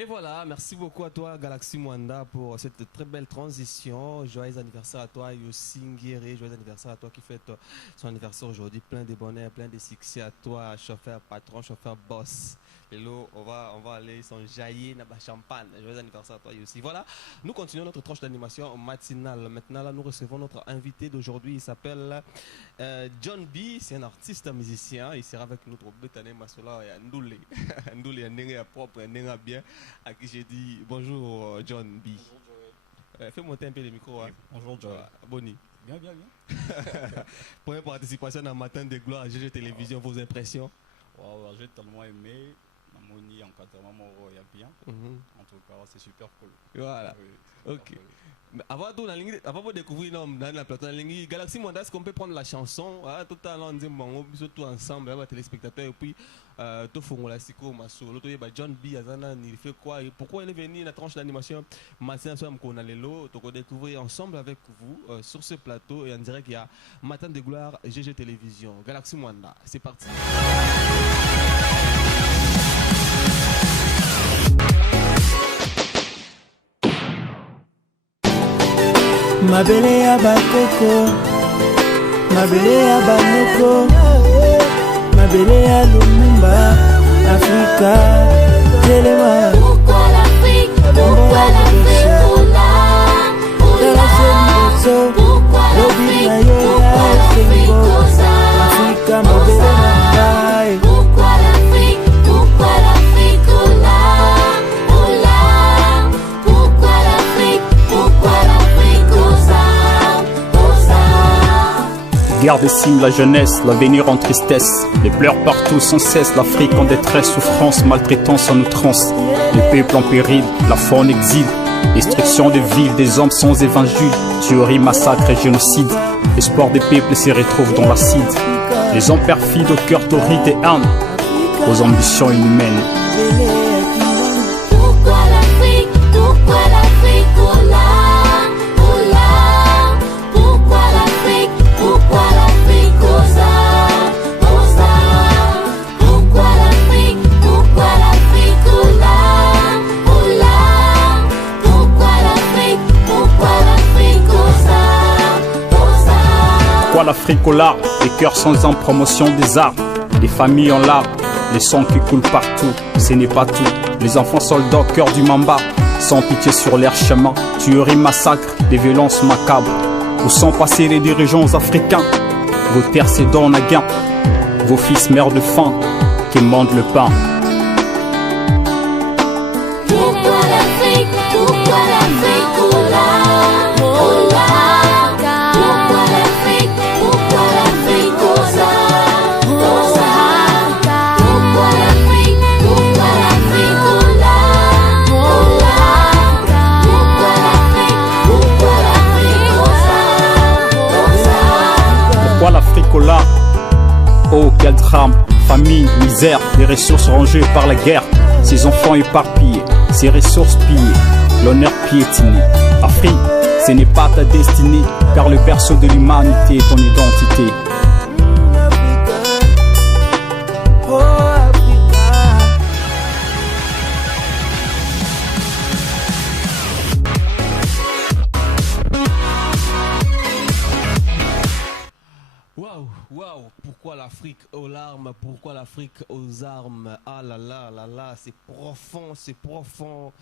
Et voilà, merci beaucoup à toi Galaxy Mwanda pour cette très belle transition. Joyeux anniversaire à toi Yossi Nguéré, joyeux anniversaire à toi qui fête son anniversaire aujourd'hui. Plein de bonheur, plein de succès à toi, chauffeur patron, chauffeur boss. Hello, on va aller s'enjailler dans la champagne. Joyeux anniversaire à toi Yossi. Voilà, nous continuons notre tranche d'animation matinale. Maintenant là, nous recevons notre invité d'aujourd'hui. Il s'appelle John B. C'est un artiste musicien. Il sera avec notre Bétané Massola et Ndoulé. Ndoulé, un nègre propre, un nègre bien. À qui j'ai dit bonjour John B. Bonjour Joël. Fais monter un peu le micro. Hein. Bonjour Joël. Boni. Bien, bien, bien. Première participation dans Matin de Gloire à GG Télévision, vos impressions? Wow, j'ai tellement aimé. Namoni encadrement Moro, il y a bien. En tout cas, c'est super cool. Voilà. Oui, ok. Mais avant de découvrir dans la plateforme Galaxy Mwanda, est-ce qu'on peut prendre la chanson tout à l'heure, on dit bon, surtout ensemble, les téléspectateurs, et puis tout fond la siko maso l'autre John B Azana il fait quoi et pourquoi il est venu la tranche d'animation matin soir qu'on a l'élo donc découvrir ensemble avec vous sur ce plateau et on dirait qu'il y a Matin de Gloire GG Télévision Galaxy Mwanda, c'est parti. Mabele ya bakoko, mabele ya banoko, mabele ya Lumumba, Africa, Telema. Pourquoi l'Afrique? Pourquoi l'Afrique? Pourquoi l'Afrique? Africa, mabele na Pourquoi l'Afrique? Pourquoi l'Afrique? Pourquoi l'Afrique? Pourquoi l'Afrique? Guerre décime la jeunesse, l'avenir en tristesse. Les pleurs partout sans cesse, l'Afrique en détresse, souffrance, maltraitance en outrance. Les peuples en péril, la foi en exil. Destruction de villes, des hommes sans évangile. Tuerie, massacre et génocide. L'espoir des peuples se retrouve dans l'acide. Les hommes perfides au cœur torride et âme, aux ambitions inhumaines. Pourquoi l'Afrique? Pourquoi l'Afrique? Pourquoi l'Afrique? Pourquoi l'Afrique? Pourquoi l'Afrique? Pourquoi l'Afrique? Pourquoi l'Afrique? Pourquoi l'Afrique? Pourquoi l'Afrique au large, les cœurs sans âme, promotion des arts, les familles en larmes, les sangs qui coulent partout, ce n'est pas tout. Les enfants soldats au cœur du Mamba, sans pitié sur leur chemin, tueries, massacres, des violences macabres. Où sont passés les dirigeants africains? Vos terres se donnent à gain, vos fils meurent de faim, qui mandent le pain. Pourquoi l'Afrique? Pourquoi l'Afrique? Pourquoi l'Afrique? Pourquoi l'Afrique? Pourquoi l'Afrique? Pourquoi l'Afrique? Pourquoi l'Afrique au large? Oh quel drame, famine, misère, les ressources rongées par la guerre, ses enfants éparpillés, ses ressources pillées, l'honneur piétiné. Afrique, ce n'est pas ta destinée, car le berceau de l'humanité est ton identité. Waouh, pourquoi l'Afrique aux larmes, pourquoi l'Afrique aux armes? Ah là là là là, c'est profond, c'est profond.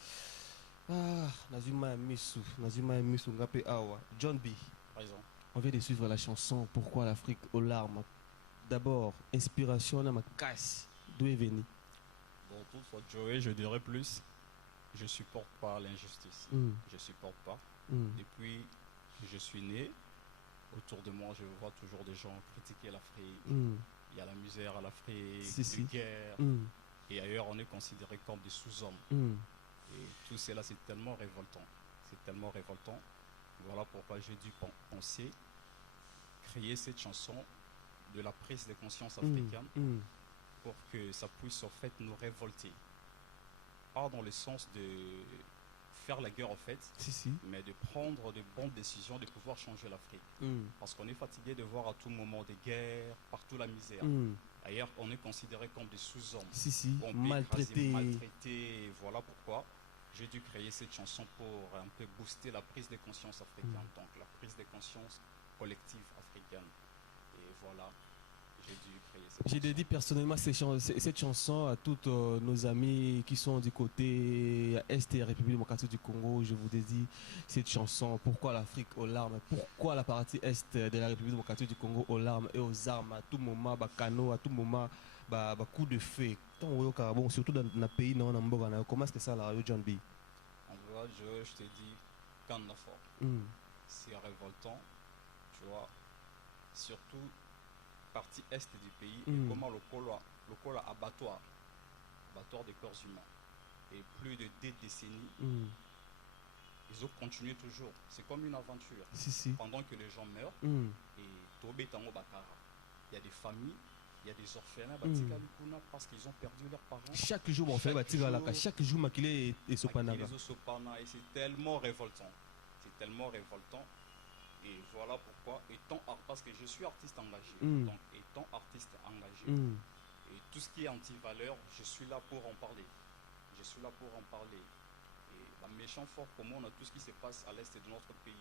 Ah, Nazuma Misu, Ngapé Awa. John B. On vient de suivre la chanson Pourquoi l'Afrique aux larmes. D'abord, inspiration dans ma casse. D'où est venu? Bon, pour Joël, je dirais plus. Je supporte pas l'injustice. Je supporte pas. Depuis que je suis né, autour de moi, je vois toujours des gens critiquer l'Afrique. Il y a la misère à l'Afrique, la guerre. Et ailleurs, on est considéré comme des sous-hommes. Et tout cela, c'est tellement révoltant. C'est tellement révoltant. Voilà pourquoi j'ai dû penser créer cette chanson de la prise de conscience africaine pour que ça puisse en fait nous révolter. Pas dans le sens de faire la guerre en fait, mais de prendre de bonnes décisions, de pouvoir changer l'Afrique. Parce qu'on est fatigué de voir à tout moment des guerres, partout la misère. D'ailleurs, on est considéré comme des sous-hommes. Maltraités. Maltraités. Voilà pourquoi j'ai dû créer cette chanson pour un peu booster la prise de conscience africaine, donc la prise de conscience collective africaine. Et voilà, j'ai dû créer cette chanson. J'ai dédié personnellement cette chanson à toutes nos amis qui sont du côté Est et République démocratique du Congo. Je vous dédie cette chanson. Pourquoi l'Afrique aux larmes? Pourquoi la partie Est de la République démocratique du Congo aux larmes et aux armes à tout moment, canot à tout moment, coup de feu. Bon, surtout dans le pays, comment est-ce que ça, la radio John B? En vrai, je te dis, quand on a fort, c'est révoltant, tu vois, surtout partie est du pays, et comment le col abattoir des corps humains. Et plus de 2 décennies, ils ont continué toujours. C'est comme une aventure. Pendant que les gens meurent, et Tobé Tango Bakara, il y a des familles, il y a des orphelins parce qu'ils ont perdu leurs parents. Chaque jour, on fait chaque jour, Makile et Sopana. Et c'est tellement révoltant. C'est tellement révoltant. Et voilà pourquoi, parce que je suis artiste engagé, donc étant artiste engagé, et tout ce qui est anti-valeur, je suis là pour en parler. Je suis là pour en parler. Et la méchant fort pour moi, on a tout ce qui se passe à l'est de notre pays.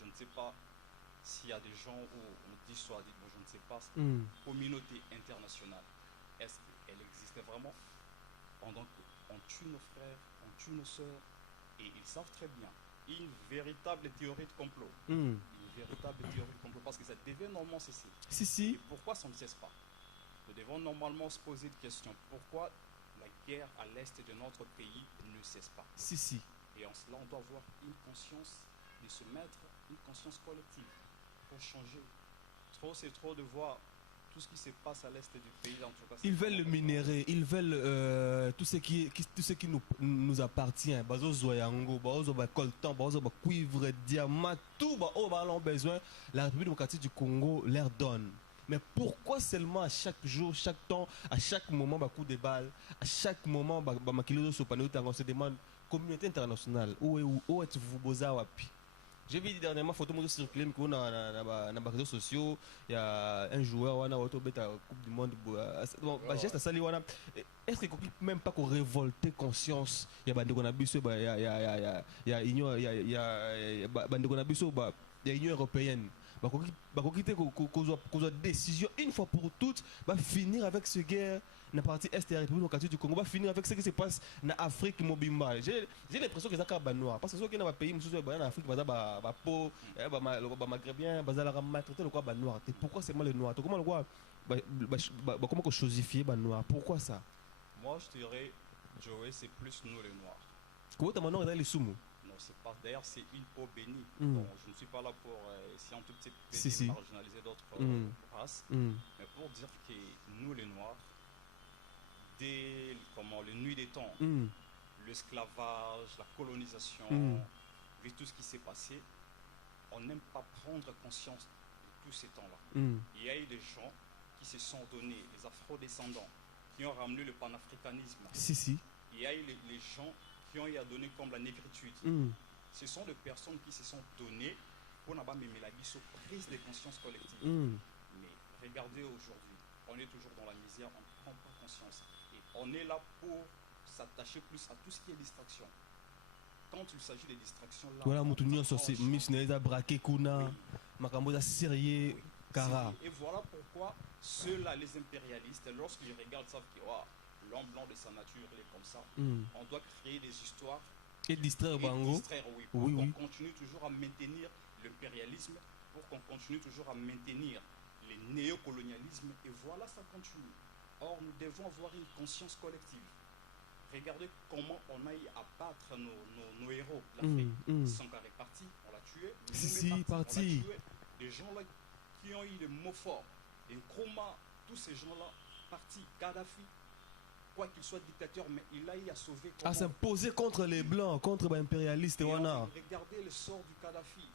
Je ne sais pas s'il y a des gens où on dissuade, bon, je ne sais pas, communauté internationale, est-ce qu'elle existait vraiment? Pendant qu'on tue nos frères, on tue nos sœurs, et ils savent très bien. Une véritable théorie de complot. Une véritable théorie de complot, parce que ça devait normalement cesser. Et pourquoi ça ne cesse pas? Nous devons normalement se poser des questions. Pourquoi la guerre à l'est de notre pays ne cesse pas? Et en cela, on doit avoir une conscience, de se mettre une conscience collective pour changer. C'est trop de voir tout ce qui se passe à l'est du pays. En tout cas, ils veulent le minérer, ils veulent tout ce qui nous appartient. Bazo Zoyango, Bazo Coltan, Bazo Cuivre, Diamant, tout ont besoin. La République démocratique du Congo leur donne. Mais pourquoi seulement à chaque jour, chaque temps, à chaque moment, coup de balle, à chaque moment, on se demande, communauté internationale, où êtes-vous, Bozawapi? J'ai vu dernièrement photo de circuler dans les réseaux sociaux. Il y a un joueur qui a été à la Coupe du Monde. Est-ce qu'il ne faut même pas qu'on révolte conscience? Il y a l'Union européenne. Qu'on a décision une fois pour toutes va finir avec ce guerre dans la partie est de la République démocratique du Congo, va finir avec ce qui se passe en Afrique Mobimba. J'ai l'impression que c'est un noir parce que ceux qui dans le pays en Afrique peau maghrébien maltraité le quoi noir. Pourquoi c'est moi le noir? Comment le quoi comment qu'on chosifier noir? Pourquoi ça? Moi je dirais Joey, c'est plus nous les noirs. Comment tu m'as les soumous? Non, c'est pas. D'ailleurs, c'est une peau bénie. Bon, je ne suis pas là pour essayer un tout petit peu de marginaliser d'autres races, mais pour dire que nous, les Noirs, dès les nuits des temps, l'esclavage, la colonisation, vu tout ce qui s'est passé, on n'aime pas prendre conscience de tous ces temps-là. Il y a eu des gens qui se sont donnés, les afro-descendants, qui ont ramené le panafricanisme. Il y a eu les gens qui ont eu à donner comme la négritude. Ce sont des personnes qui se sont données pour n'avoir même la prise de conscience collective. Mais regardez aujourd'hui, on est toujours dans la misère, on ne prend pas conscience. Et on est là pour s'attacher plus à tout ce qui est distraction. Quand il s'agit de distraction, là... Voilà, braqué kuna, makamboza sérieux, kara. Et voilà pourquoi ceux-là, les impérialistes, lorsqu'ils regardent, savent que l'homme blanc de sa nature, il est comme ça. On doit créer des histoires et distraire Bango. Pour qu'on continue toujours à maintenir l'impérialisme, pour qu'on continue toujours à maintenir les néocolonialismes. Et voilà, ça continue. Or, nous devons avoir une conscience collective. Regardez comment on a eu à battre nos héros de l'Afrique. Sankara est parti, on l'a tué. Parti. Des gens là qui ont eu des mots forts. Et Nkrumah, tous ces gens-là, partis. Kadhafi, quoi qu'il soit dictateur, mais il a eu à sauver. À s'imposer contre les Blancs, contre les impérialistes. Regardez le sort du Kadhafi.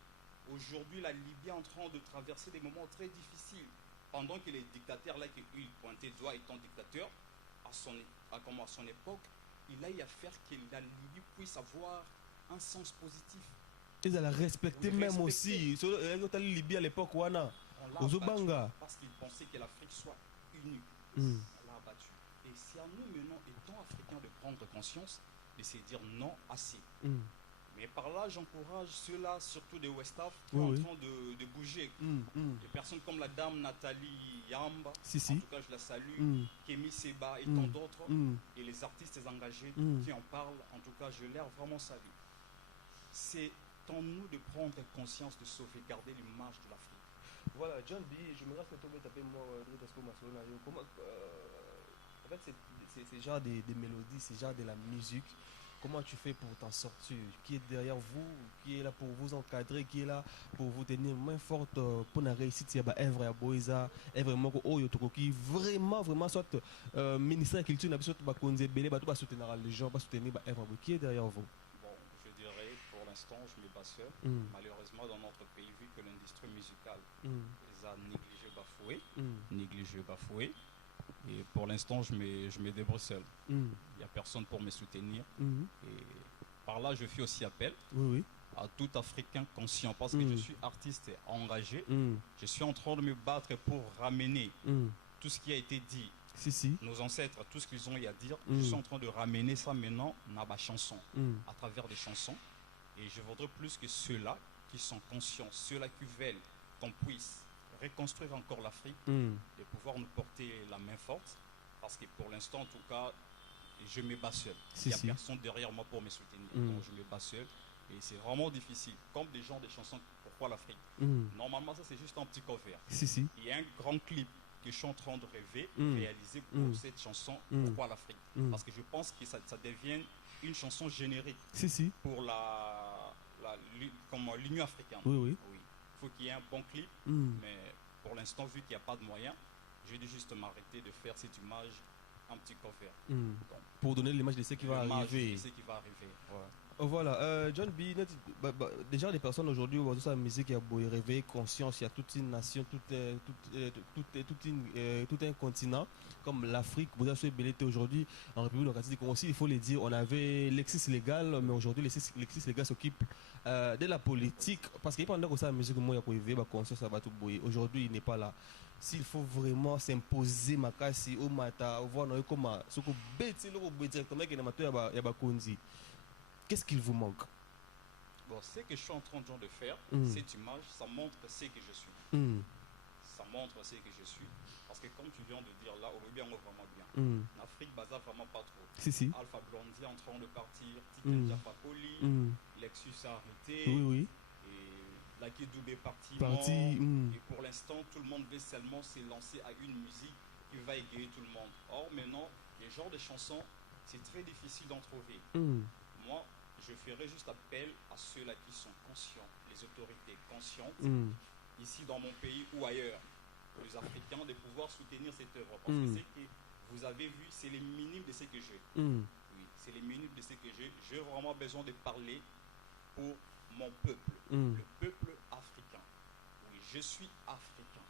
Aujourd'hui, la Libye est en train de traverser des moments très difficiles. Pendant que les dictateurs, là, qui pointaient le doigt étant dictateur, à son époque, il a eu à faire que la Libye puisse avoir un sens positif. Ils allaient respecter Oui, même respecter. aussi. Sur le Libye à l'époque, Wana. On l'a Aux abattu Obanga. parce qu'ils pensaient que l'Afrique soit unie. Mm. On l'a abattu. Et c'est à nous maintenant, étant africains, de prendre conscience, de se dire non assez. Mm. Mais par là, j'encourage ceux-là, surtout des West-Af, qui Oui, sont oui. en train de bouger. Mm, mm. Des personnes comme la dame Nathalie Yamba, Si, en si. tout cas je la salue, Mm. Kémy Seba et Mm. tant d'autres, Mm. et les artistes engagés Mm. qui en parlent, en tout cas je leur vraiment salue. C'est en nous de prendre conscience de sauvegarder l'image de l'Afrique. Voilà, John B, je me rappelle que tu appelles moi, comment, en fait, c'est genre des mélodies, c'est genre de la musique. Comment tu fais pour t'en sortir? Qui est derrière vous? Qui est là pour vous encadrer? Qui est là pour vous tenir main forte pour la réussite? Il y a œuvre à Boïsa, vraiment qui vraiment soit ministère de la culture, soit Bakonze Belé, pas soutenir les gens, pas soutenir œuvre. Qui est derrière vous? Bon, je dirais pour l'instant je me bats seul. Mm. Malheureusement dans notre pays, vu que l'industrie musicale Mm. les a Mm. négligé, bafoué, et pour l'instant je me débrouille seul. Mm. Il n'y a personne pour me soutenir. Mm. Et par là, je fais aussi appel Oui, oui. à tout Africain conscient parce que Mm. je suis artiste engagé. Mm. Je suis en train de me battre pour ramener Mm. tout ce qui a été dit, Si, si. nos ancêtres, tout ce qu'ils ont eu à dire. Mm. Je suis en train de ramener ça maintenant dans ma chanson, Mm. à travers des chansons. Et je voudrais plus que ceux-là qui sont conscients, ceux-là qui veulent qu'on puisse reconstruire encore l'Afrique, Mm. de pouvoir nous porter la main forte. Parce que pour l'instant, en tout cas, je me bats seul. Si, Il n'y a si. personne derrière moi pour me soutenir. Mm. Donc je me bats seul. Et c'est vraiment difficile. Comme des gens des chansons Pourquoi l'Afrique. Mm. Normalement, ça c'est juste un petit cover. Si, si. Il y a un grand clip que je suis en train de rêver, Mm. réaliser pour Mm. cette chanson Mm. Pourquoi l'Afrique. Mm. Parce que je pense que ça devienne une chanson générique Si, si. pour comme l'Union africaine. Oui, oui. Oui. Il faut qu'il y ait un bon clip, Mm. mais pour l'instant, vu qu'il n'y a pas de moyens, j'ai dû juste m'arrêter de faire cette image, un petit cover. Mm. Pour donner l'image de ce qui va L'image arriver. de ce qui va arriver. Ouais. Oh, voilà, John B, déjà les personnes aujourd'hui, on voit toute la musique, il y a beau réveiller conscience, il y a toute une nation, tout un continent, comme l'Afrique, vous avez belleté aujourd'hui, en République démocratique du Congo aussi, il faut le dire, on avait l'exercice légal, mais aujourd'hui l'exercice légal s'occupe de la politique, parce qu'il y a pendant que ça la musique, moi, il y a réveiller conscience, ça va tout bouiller. Aujourd'hui, il n'est pas là. S'il faut vraiment s'imposer ma casse au matin, voir comment, ce que bête, directement, il y a Konzi. Qu'est-ce qu'il vous manque? Bon, ce que je suis en train de faire, Mm. cette image, ça montre ce que je suis. Mm. Ça montre ce que je suis. Parce que comme tu viens de dire là, aujourd'hui, on est vraiment bien. Mm. En Afrique, baza vraiment pas trop. Si, si. Alpha Blondy en train de partir, Mm. Tiken Japakoli, Mm. Lexus a arrêté, Oui, oui. et Lucky Dube est parti. Parti. Mm. Et pour l'instant, tout le monde veut seulement se lancer à une musique qui va égayer tout le monde. Or, maintenant, les genres de chansons, c'est très difficile d'en trouver. Mm. Moi, je ferai juste appel à ceux-là qui sont conscients, les autorités conscientes, Mm. ici dans mon pays ou ailleurs, les Africains, de pouvoir soutenir cette œuvre. Parce Mm. que ce que vous avez vu, c'est les minimes de ce que j'ai. Mm. Oui, c'est les minimes de ce que j'ai. J'ai vraiment besoin de parler pour mon peuple, Mm. le peuple africain. Oui, je suis africain.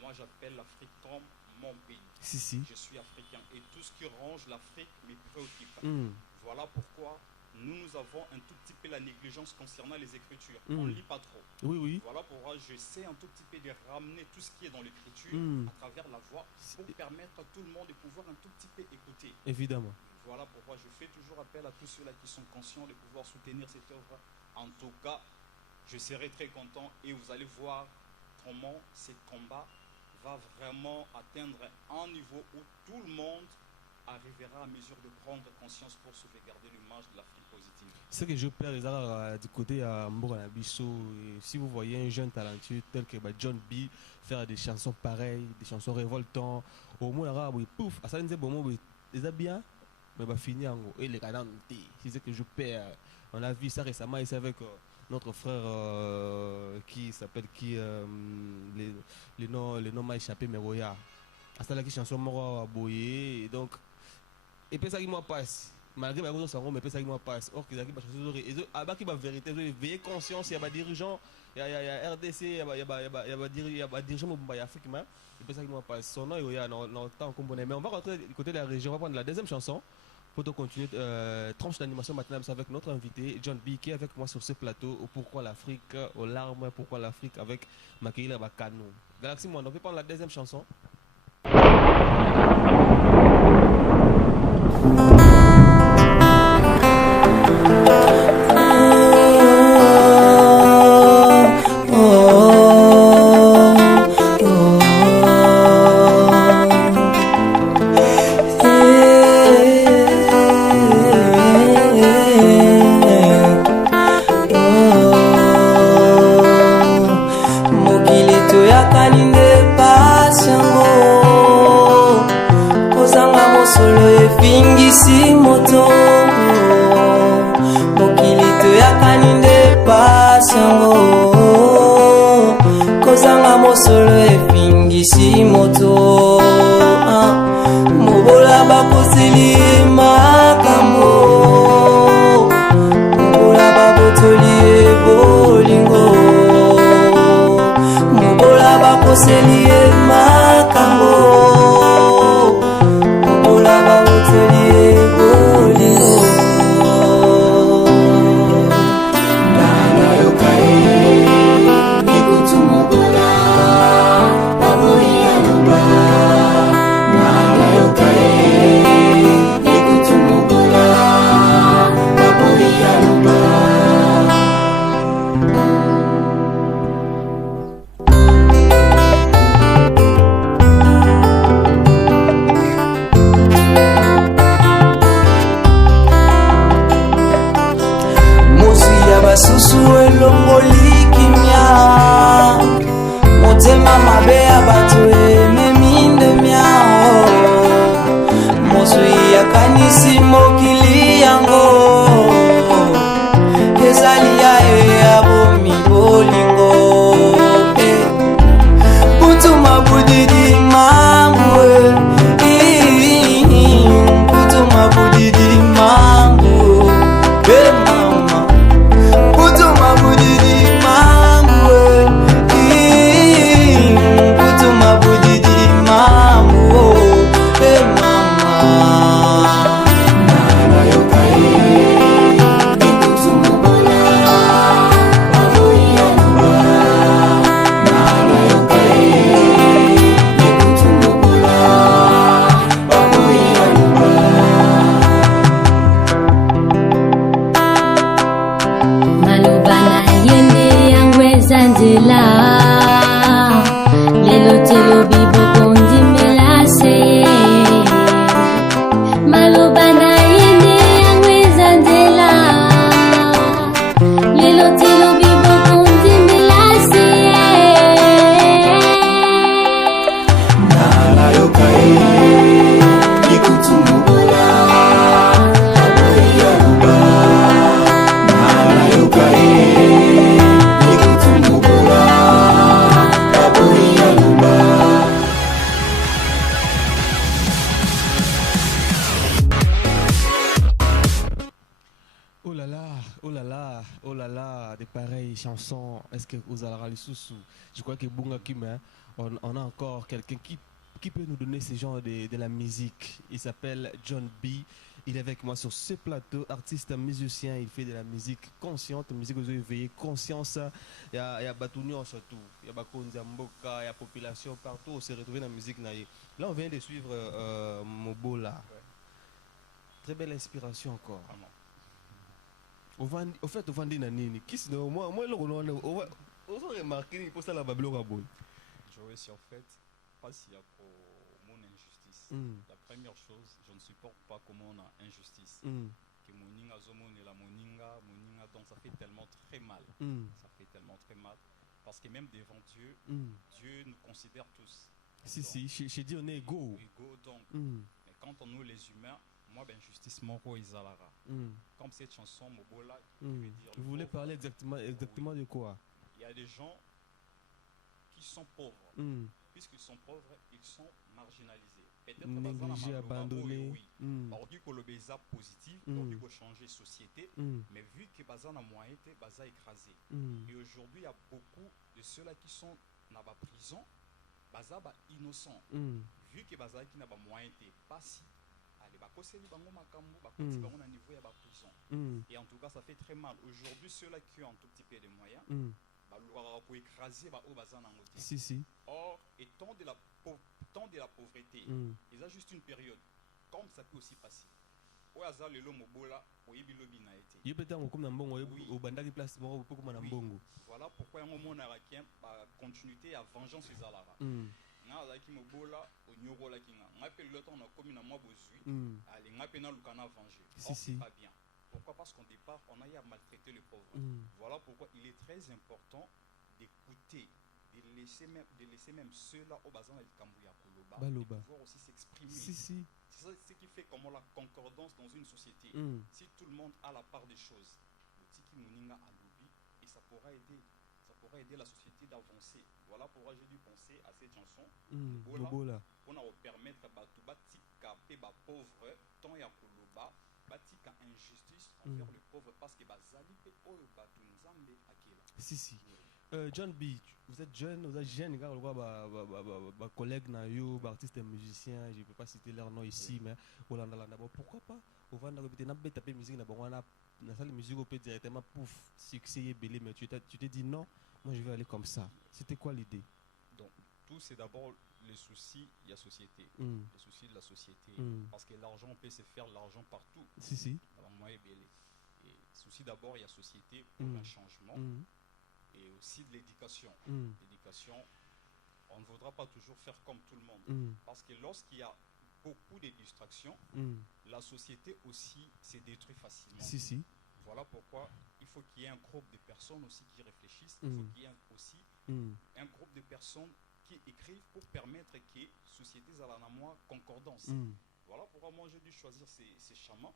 Moi, j'appelle l'Afrique comme mon pays. Si, si. Je suis africain et tout ce qui range l'Afrique me préoccupe. Mm. Voilà pourquoi nous avons un tout petit peu la négligence concernant les écritures. Mm. On ne lit pas trop. Oui, oui. Voilà pourquoi j'essaie un tout petit peu de ramener tout ce qui est dans l'écriture Mm. à travers la voix pour permettre à tout le monde de pouvoir un tout petit peu écouter. Évidemment. Voilà pourquoi je fais toujours appel à tous ceux-là qui sont conscients de pouvoir soutenir cette œuvre. En tout cas, je serai très content et vous allez voir comment ce combat va vraiment atteindre un niveau où tout le monde arrivera à mesure de prendre conscience pour sauvegarder l'image de l'Afrique positive. Ce que je perds du côté à Mboganabiso, si vous voyez un jeune talentueux tel que John B faire des chansons pareilles, des chansons révoltantes, au moins arabe, pouf, à ça nous bon déjà bien, mais va finir en gros. Et les canons, c'est ce que je perds. On a vu ça récemment ici avec notre frère qui s'appelle les noms m'a échappé, mais Roya. À ça là qui chanson mort boyer et donc et puis ça qui moi passe malgré ma raison mais puis ça qui moi passe or qu'ils arrivent à chanter et à qui va vérité veiller conscience il y a des dirigeants il y a RDC il y a dirigeants de Afrique mais et puis ça qui moi passe son nom il y a dans le temps qu'on connaît mais on va rentrer du côté de la région on va prendre la deuxième chanson pour te continuer tranche d'animation matinale avec notre invité John B qui est avec moi sur ce plateau. Pourquoi l'Afrique aux larmes, pourquoi l'Afrique avec Makeila Bakano. Galaxy Moi, on peut prendre la deuxième chanson. Je crois que Bunga Kima, on a encore quelqu'un qui peut nous donner ce genre de la musique. Il s'appelle John B. Il est avec moi sur ce plateau, artiste, musicien. Il fait de la musique consciente, musique aux yeux éveillés, conscience. Il y a Batounion surtout, il y a Bakonza Mboka, il y a population partout. On s'est retrouvé dans la musique. Là, on vient de suivre Mobola. Ouais. Très belle inspiration encore. Au fait, au Vandi Nanini, qui c'est moi, on va remarquer pour ça la Babylone Rabon. Joey, si en fait, pas s'il y a pour mon injustice. La première chose, je ne supporte pas comment on a injustice. Que Moninga Zomon et la Moninga, donc ça fait tellement très mal. Ça fait tellement très mal. Parce que même devant Dieu, Dieu nous considère tous. Si, chez Dieu on est égaux. Égaux donc. Mais quand on nous les humains, moi, ben justice Moro Izalara. Comme cette chanson Mobola, vous voulez parler exactement de quoi? Il y a des gens qui sont pauvres. Puisqu'ils sont pauvres, ils sont marginalisés. Peut-être négligés, abandonnés. On dit que le béza positif, on dit que changer société, mais vu que baza na moyen, baza écrasé. Et aujourd'hui, il y a beaucoup de ceux-là qui sont dans la prison, baza innocents. Vu que baza qui n'a pas moyen, pas si allez bakoseli bango makambo bakoti bango na niveau ya prison. Et en tout cas ça fait très mal aujourd'hui ceux-là qui ont un tout petit peu de moyens pour écraser au bazan en côté. Si. Or étant de la pauvreté ils ont juste une période comme ça peut aussi passer. Oyaza lelo mobola oyebi lobi na été. Il peut-être comme na mbongo au bandaki place moko pour comme na mbongo. Voilà pourquoi on mona rakien ba continuité à vengeance les alara. Na azaki mobola onyoro la kinga. Ngapeli le temps na komi na moi bozui. Allez ngape na lukana venger. C'est pas bien. Pourquoi? Parce qu'au départ on a eu à maltraiter le pauvre. Voilà pourquoi il est très important d'écouter, de laisser même ceux-là au bazan el Kambouya Koloba de pouvoir aussi s'exprimer. C'est ça ce qui fait comment la concordance dans une société. Si tout le monde a la part des choses, le tiki moninga a lobby et ça pourra aider la société d'avancer. Voilà pourquoi j'ai dû penser à cette chanson Bola pour nous permettre batu batika pe ba pauvre tant ya Koloba batika injustice envers le pauvre parce que bazali pe oyo batu nzambe akela. John B, vous êtes jeune, car le collègue nayo, artiste et musicien, je ne peux pas citer leur nom ici, mais pourquoi pas au Vanda taper musique na salle musique peut directement pouf succès et belé, mais tu t'es dit non, moi je vais aller comme ça. C'était quoi l'idée? Donc tout c'est d'abord le souci de la société, le souci de la société, parce que l'argent on peut se faire l'argent partout. Alors moi et belé. Et souci d'abord il y a société pour un changement. Et aussi de l'éducation. L'éducation, on ne voudra pas toujours faire comme tout le monde. Parce que lorsqu'il y a beaucoup de distractions, la société aussi se détruit facilement. Voilà pourquoi il faut qu'il y ait un groupe de personnes aussi qui réfléchissent. Il faut qu'il y ait aussi un groupe de personnes qui écrivent pour permettre que les sociétés aient la moi concordance. Voilà pourquoi moi j'ai dû choisir ces chamans.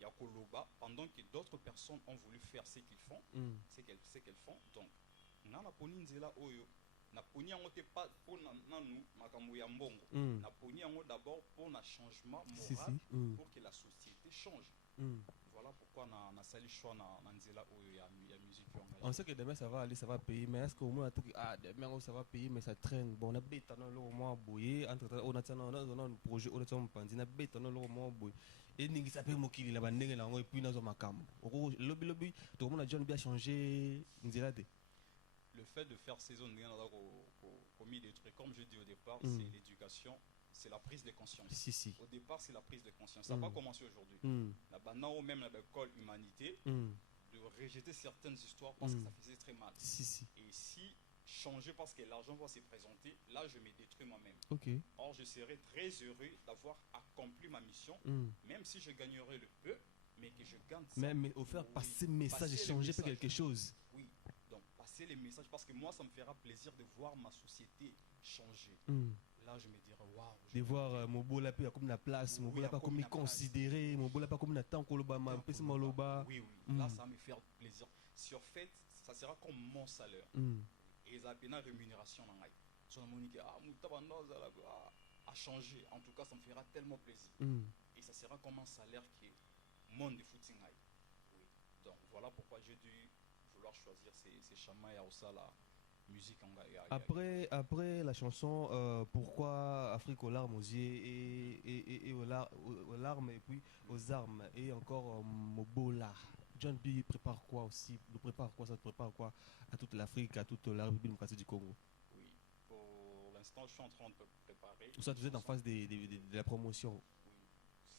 Il y a Koloba, pendant que d'autres personnes ont voulu faire ce qu'ils font, ce qu'elles font. Donc, na poni nzela oyo, na poni yango te pas pour nanu makambo ya mbongo. Na poni yango d'abord pour un changement moral, pour que la société change. Voilà pourquoi na sali choix na nzela oyo ya musique. On sait que demain ça va aller, ça va payer, mais est-ce qu'au moins demain ça va payer, mais ça traîne. Bon, on a bête dans le moment bouillé, entre on a un projet, on a un pandine, on a bête dans le moment bouillé. Et ningi s'appelle Mokili la bande na ngo et puis nazo makambo. Lobby tout le monde a déjà bien changé nzela de. Le fait de faire saison commis des trucs comme je dis au départ, c'est l'éducation. C'est la prise de conscience. Au départ, c'est la prise de conscience. Ça n'a pas commencé aujourd'hui. La banane, même l'école humanité, de rejeter certaines histoires parce que ça faisait très mal. Et si changer parce que l'argent va se présenter, là je me détruis moi-même. Or, je serais très heureux d'avoir accompli ma mission, même si je gagnerais le peu, mais que je gagne ça. Mais au faire passer le message et changer quelque chose. Oui, donc passer les messages parce que moi ça me fera plaisir de voir ma société changer. Là je me dirais waouh. De voir Mobola comme la place, Mobola pas comme considéré, Mobola pas comme Nathan Kolobama, Maloba. Oui, là ça me fait plaisir. Sur fait, ça sera comme mon salaire. Et ça a une rémunération dans la sur Monique a changé. En tout cas, ça me fera tellement plaisir. Et ça sera comme un salaire qui est monde de footing. Oui. Donc voilà pourquoi j'ai dû vouloir choisir ces chamans et aussi la musique en Après la chanson pourquoi Afrique aux larmes aux yeux et aux larmes et puis aux armes et encore Mobola. John B prépare quoi aussi? Nous prépare quoi? Ça te prépare quoi à toute l'Afrique, à toute la République démocratique du Congo? Oui, pour l'instant, je suis en train de préparer. Ou ça, vous êtes en phase de la promotion? Oui,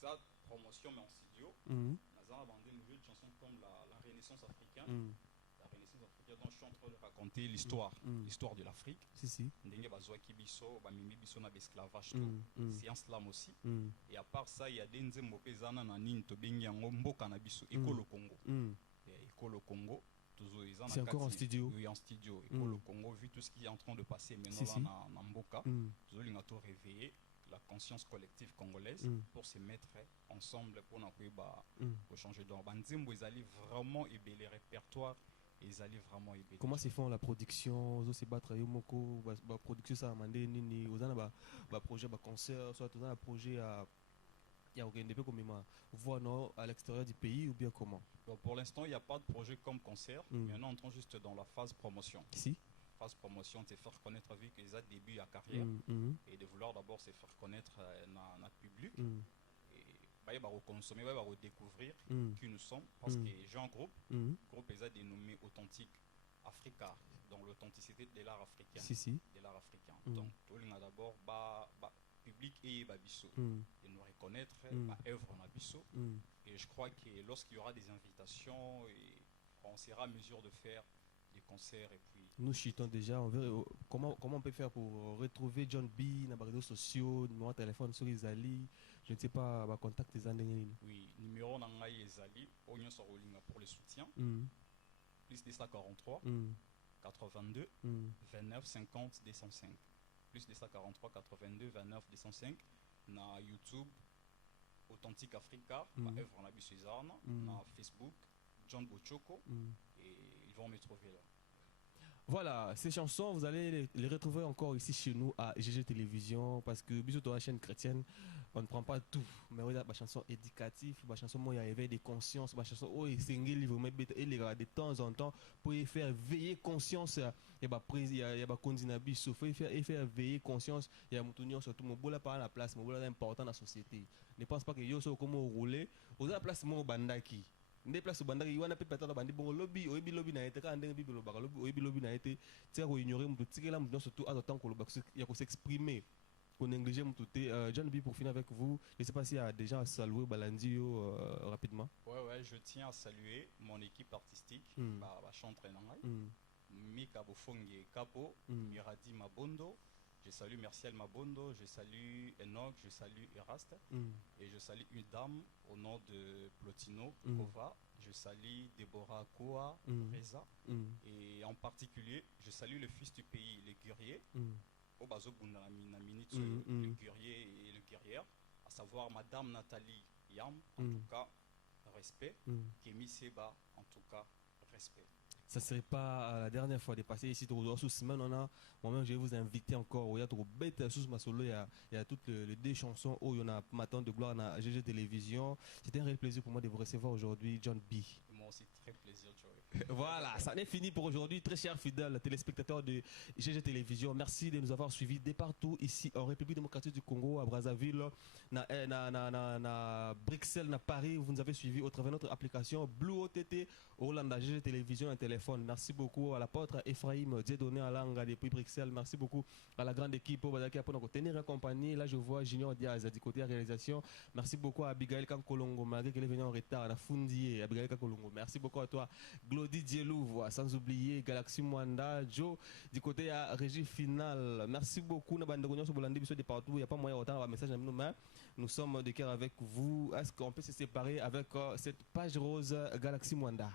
ça, promotion, mais en studio. Nazar a bandé une nouvelle chanson comme la Renaissance africaine. La Renaissance africaine, dont je suis en train de raconter l'histoire, l'histoire de l'Afrique. Ndenge bazwaki biso, bamimi biso na esclavage tout. C'est un slam aussi. Et à part ça, il y a des nzembo pezana na nini to bengi yango mboka na biso Ekolo Congo. Ekolo Congo. C'est encore en studio? Oui, en studio. Ekolo Congo, vu tout ce qui est en train de passer maintenant là na mboka, nous allons tout réveiller la conscience collective congolaise pour se mettre ensemble pour changer d'ordre. Banzembo ils allaient vraiment aider les répertoires. Ils allaient vraiment aider. Comment se font la production? Ils se battent Yomoko, la production ça a demandé nini. Ils ont un projet, un concert, soit ils ont un projet à il y a aucun dépôt comme voix non à l'extérieur du pays ou bien comment? Bon, pour l'instant il n'y a pas de projet comme concert. Mais on entrons juste dans la phase promotion. Phase promotion, de faire connaître vu qu'ils ont début à carrière et de vouloir d'abord se faire connaître dans notre public. Et va reconsommer, va redécouvrir qui nous sommes. Parce que j'ai un groupe est dénommé Authentique Africa, dans l'authenticité de l'art africain. De l'art africain. Donc, on a d'abord public et babisso. Et nous reconnaître œuvre en abisso. Et je crois que lorsqu'il y aura des invitations, on sera en mesure de faire des concerts. Et puis nous chutons déjà, on verra comment on peut faire pour retrouver John B dans les réseaux sociaux, numéro de téléphone sur Isali, je ne sais pas, contact des années. Oui, numéro de Isali, Oignon sur pour le soutien, plus 243 82 29 50 205, plus 243 82 29 205, na YouTube, Authentique Africa, œuvre en abus Suzanne, na Facebook, John Bochoko, et ils vont me trouver là. Voilà, ces chansons, vous allez les retrouver encore ici chez nous à GG Télévision, parce que bisous dans la chaîne chrétienne, on ne prend pas tout, mais on a des chansons éducatives, des chansons où il y a éveil de conscience, des chansons où il y a de temps en temps pour faire veiller conscience, il y a des condinabi, sauf il faire veiller conscience, il y a mon surtout mon boula par la place, mon boula important dans la société. Ne pense pas que yo so comment rouler, aux la place mon bandaki. Des places au bandari, il y a peut-être un bon lobby, au lobby n'a été qu'un lobby n'a été, tiens, on ignorait, on tirer là, surtout à temps qu'on s'exprimer, qu'on négligeait tout. John B, pour finir avec vous, je ne sais pas s'il y a déjà salué Balandio rapidement. Ouais, je tiens à saluer mon équipe artistique, chantre Mika Bofongue Capo, Miradi Mabondo. Je salue Merciel Mabondo, je salue Enoch, je salue Eraste, et je salue une dame au nom de Plotino Kova, je salue Déborah Koa, Reza, et en particulier, je salue le fils du pays, le guerrier, Obazo Bundaminit, le guerrier et le guerrière, à savoir Madame Nathalie Yam, en tout cas, respect, Kémy Seba, en tout cas, respect. Ça ne serait pas la dernière fois de passer ici sous semaine. Moi-même, je vais vous inviter encore. Il y a trop bête sous ma solo. Il y a toutes les deux chansons où il y en a Matin de gloire à GG Télévision. C'était un réel plaisir pour moi de vous recevoir aujourd'hui, John B. Moi aussi, très plaisir, Joey. Voilà, ça n'est fini pour aujourd'hui. Très chers fidèles téléspectateurs de GG Télévision, merci de nous avoir suivis de partout ici en République démocratique du Congo, à Brazzaville, à Bruxelles, à Paris. Vous nous avez suivis au travers de notre application Blue OTT, Hollanda GG Télévision, un téléphone. Merci beaucoup à l'apôtre Ephraim Dieudonné Alanga depuis Bruxelles. Merci beaucoup à la grande équipe pour nous tenir en compagnie. Là, je vois Junior Diaz du côté de la réalisation. Merci beaucoup à Abigail Kankolongo, malgré qu'elle est venue en retard, à la Fundier, Abigail Kankolongo. Merci beaucoup à toi, Glody Dielou, sans oublier Galaxy Mwanda, Joe, du côté de Régie Finale. Merci beaucoup, Nabandagonyo, sur Bolandi, de partout. Il n'y a pas moyen autant de message à nous, mais nous sommes de cœur avec vous. Est-ce qu'on peut se séparer avec cette page rose Galaxy Mwanda?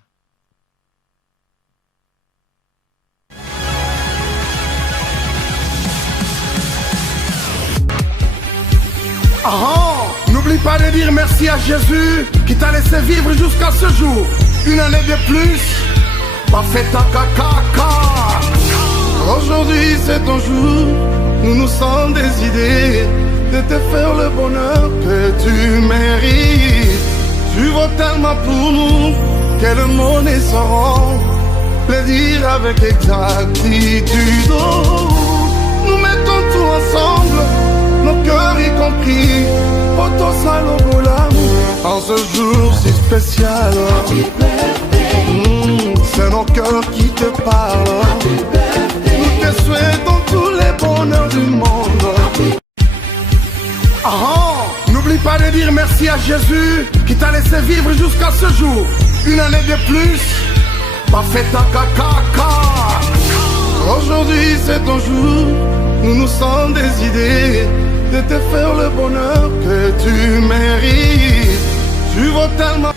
N'oublie pas de dire merci à Jésus qui t'a laissé vivre jusqu'à ce jour. Une année de plus, pas fait ta caca. Aujourd'hui c'est ton jour, nous nous sommes des idées de te faire le bonheur que tu mérites. Tu vaux tellement pour nous que le monde est sans le dire avec exactitude. Nous mettons tout ensemble, nos cœurs y compris, Poto Salobola, en ce jour si spécial. C'est nos cœurs qui te parlent. Nous te souhaitons tous les bonheurs du monde. N'oublie pas de dire merci à Jésus qui t'a laissé vivre jusqu'à ce jour. Une année de plus, pas fait ta caca. Aujourd'hui c'est ton jour, nous nous sommes des idées de te faire le bonheur que tu mérites. Tu vaux tellement.